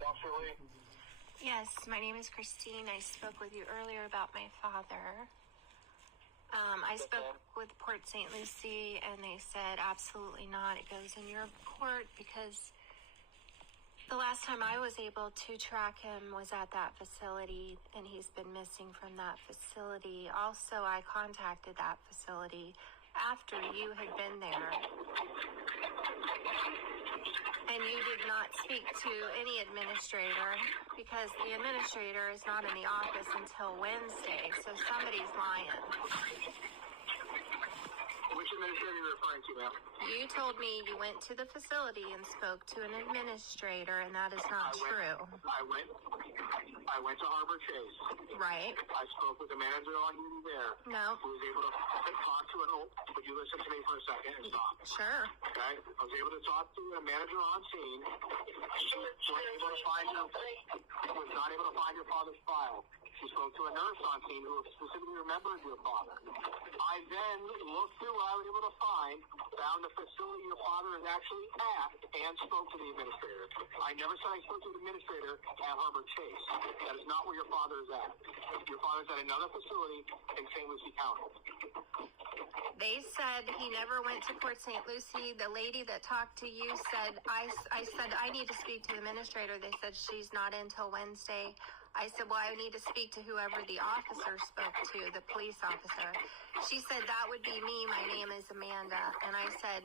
Dr. Lee? Yes, my name is Christine. I spoke with you earlier about my father. I spoke with Port St. Lucie, and they said absolutely not. It goes in your court because the last time I was able to track him was at that facility, and he's been missing from that facility. Also, I contacted that facility after you had been there, and you did not speak to any administrator because the administrator is not in the office until Wednesday, so somebody's lying. Which administrator are you referring to, ma'am? You told me you went to the facility and spoke to an administrator, and that is not true. I went to Harbor Chase. Right. I spoke with the manager on duty there. No. Who was able to talk to an old... Would you listen to me for a second and stop? Sure. Okay? I was able to talk to a manager on scene. She was not able to find your father's file. She spoke to a nurse on scene who specifically remembered your father. I then looked through what I was able to find, found the facility your father is actually at, and spoke to the administrator. I never said I spoke to the administrator at Harbor Chase. That is not where your father is at. Your father's at another facility in St. Lucie County. They said he never went to Port St. Lucie. The lady that talked to you said, I said, I need to speak to the administrator. They said she's not in till Wednesday. I said, well, I need to speak to whoever the officer spoke to, the police officer. She said, that would be me. My name is Amanda. And I said,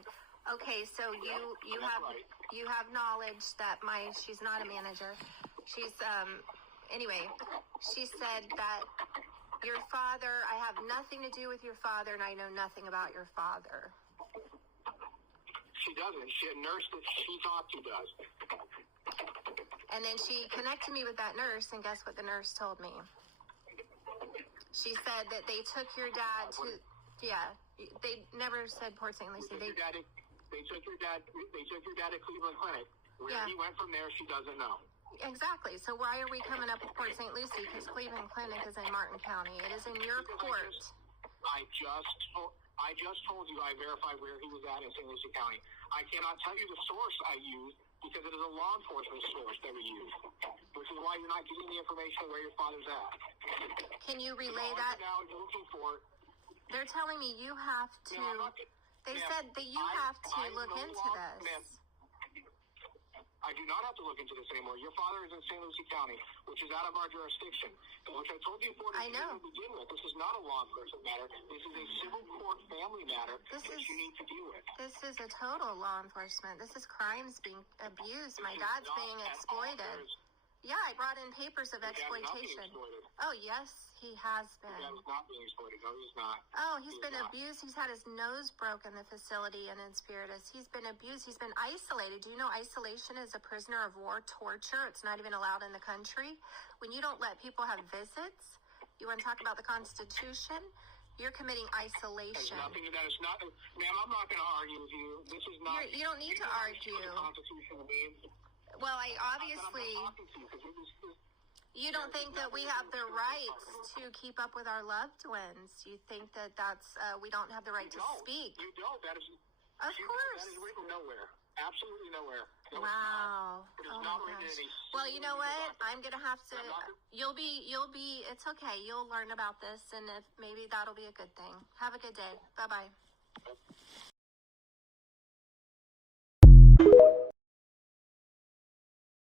okay, so you have knowledge that she's not a manager. She's, anyway, she said that your father, I have nothing to do with your father, and I know nothing about your father. She doesn't. A nurse that she talked to does. And then she connected me with that nurse, and guess what the nurse told me? She said that they took your dad to, they never said Port St. Lucie. They took your dad to Cleveland Clinic. Where he went from there, she doesn't know. Exactly. So why are we coming up with Port St. Lucie? Because Cleveland Clinic is in Martin County. It is in your court. I just told you I verified where he was at in St. Lucie County. I cannot tell you the source I used because it is a law enforcement source that we use, which is why you're not getting the information where your father's at. Can you relay that? Now you're looking for. They're telling me you have to. They said that you have to look into this. I do not have to look into this anymore. Your father is in St. Lucie County, which is out of our jurisdiction. Which I told you before to begin with. This is not a law enforcement matter. This is a civil court family matter that you need to deal with. This is a total law enforcement. This is crimes being abused. My dad's being exploited. Yeah, I brought in papers of exploitation. Oh, yes, he has been. Your dad is not being exploited. No, he's not. Oh, he's been abused. He's had his nose broken in the facility and in Spiritus. He's been abused. He's been isolated. Do you know isolation is a prisoner of war torture? It's not even allowed in the country. When you don't let people have visits, you want to talk about the Constitution? You're committing isolation. Nothing that is not, ma'am, I'm not going to argue with you. This is not. You don't need to argue. The Constitution means. Well, I obviously, you don't think that we have the rights to keep up with our loved ones. You think that that's, we don't have the right to speak. You don't. That is, of course. That is written nowhere. Absolutely nowhere. No, wow. It is not written in any. Well, you know what? I'm going to have to, you'll be, it's okay. You'll learn about this, and maybe that'll be a good thing. Have a good day. Bye-bye.